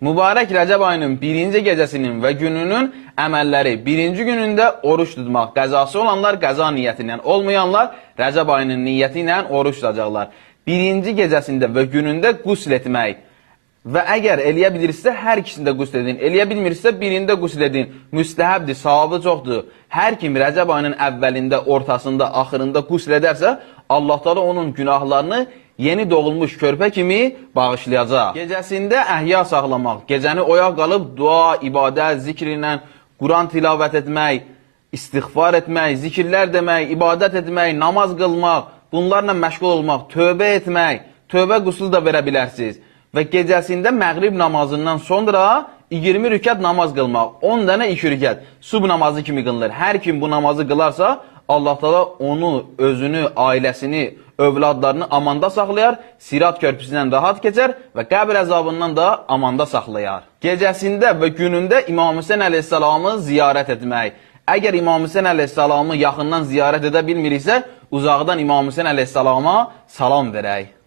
Mübarək Rəcəb ayının birinci gecəsinin və gününün əməlləri birinci günündə oruç tutmaq, qəzası olanlar qəza niyyəti ilə, olmayanlar Rəcəb ayının niyyəti ilə oruç tutacaqlar. Birinci gecəsində və günündə qusl etmək və əgər eləyə bilirsə, hər ikisində qusl edin. Eləyə bilmirsə, birində qusl edin. Müstəhəbdir, savabı çoxdur. Hər kim Rəcəb ayının əvvəlində, ortasında, axırında qusl edərsə, Allah Teala onun günahlarını yeni doğulmuş körpə kimi bağışlayacaq. Gecəsində əhya saxlamaq, gecəni oyaq qalıb dua, ibadət, zikr ilə Quran tilavət etmək, istiğfar etmək, zikirlər demək, ibadət etmək, namaz qılmaq, bunlarla məşğul olmaq, tövbə etmək, tövbə qusulu da verə bilərsiniz. Və gecəsində məğrib namazından sonra 20 rükət namaz qılmaq, 10 dənə 2 rükət, subh namazı kimi qılınır. Hər kim bu namazı qılarsa, Allah Teala onu, özünü, ailəsini, övladlarını amanda saxlayar, Sirat körpüsündən rahat keçər və qəbr əzabından da amanda saxlayar. Gecəsində və günündə İmam Hüseyin əleyhissalamı ziyarət etmək. Əgər İmam Hüseyin əleyhissalamı yaxından ziyarət edə bilmiriksə, uzaqdan İmam Hüseyin əleyhissalama salam verək.